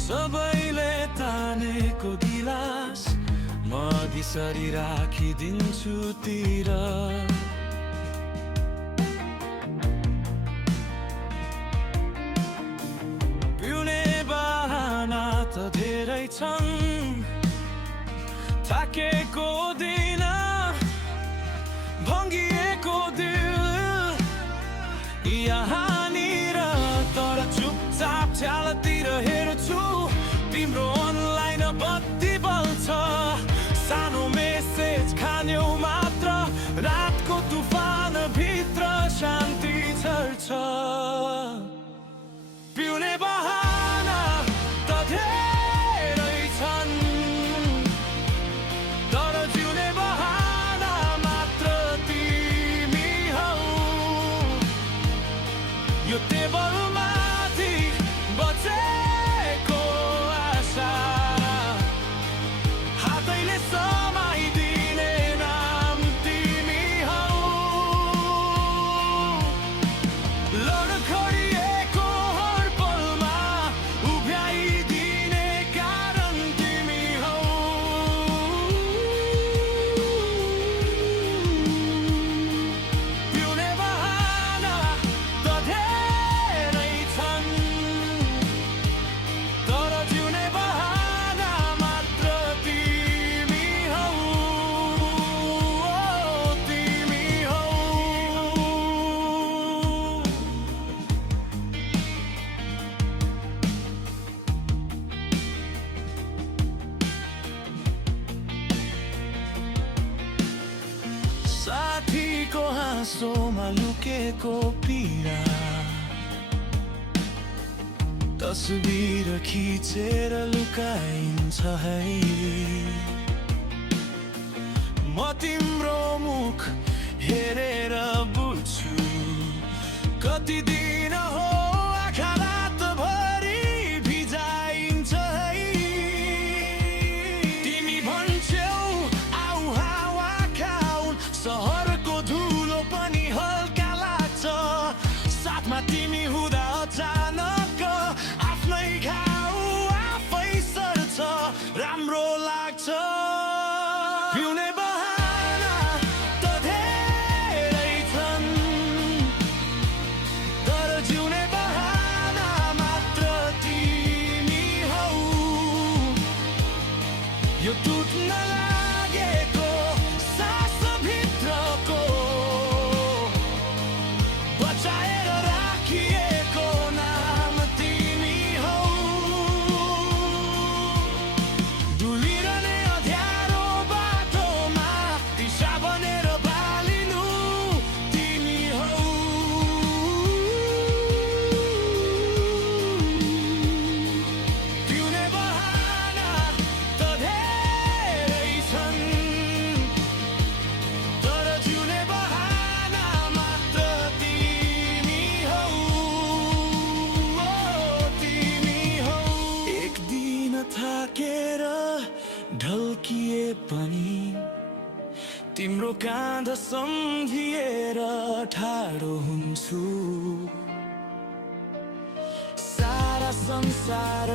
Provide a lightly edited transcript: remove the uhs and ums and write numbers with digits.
सबैले तानेको गिलास म दिसरी राखिदिन्छु तिर। पिउने बहाना त धेरै छन्, थाकेको दिन भङ्गिएको दिल यहाँनिर, तर चुपचाप छ्यालतिर हेर्छु तिम्रो अनलाइन बत्ती बल्छ। सानो मेसेज खान्यौ मात्र, रातको तुफान भित्र शान्ति छर्छ। पिउने बहाना त धेरै छन्, तर जिउने बहाना मात्र तिमी हौ। यो टेबलमाथि बचेको आशा, हातैले समाइदिने नाम तिमी हौ। लडखडिएको हर पलमा उभ्याइदिने कारण तिमी हौ। पिउने बहाना त धेरै छन्, तर जिउने बहाना मात्र तिमी हौ। तिमी हौ। साथीको हाँसोमा लुकेको पीडा, तस्बिर खिचेर लुकाइन्छ है। म तिम्रो मुख हेरेर बुझ्छु कति दिन हो आँखा रातभरि भिजाइन्छ है। तिमी भन्छौ आउ हावा खाउन्, सहरको धुलो पनि हल्का लाग्छ। साथमा तिमी हुँदा अचानक आफ्नै घाउ आफै सर्छ, राम्रो लाग्छ। पिउने बहाना त धेरै छन्, तर जिउने बहाना मात्र तिमी हौ। यो टुट्न लागेको सासभित्रको बचाएर राखिएको नाम तिमी हौ। डुलिरहने अँध्यारो बाटोमा दिशा बनेर बालिनु तिमी हौ। पिउने बहाना त धेरै छन्, तर जिउने बहाना मात्र तिमी हौ। तिमी हौ। एक दिन थाकेर ढल्किए पनि तिम्रो काँध सम्झिएर ठाडो हुन्छु। सारा संसार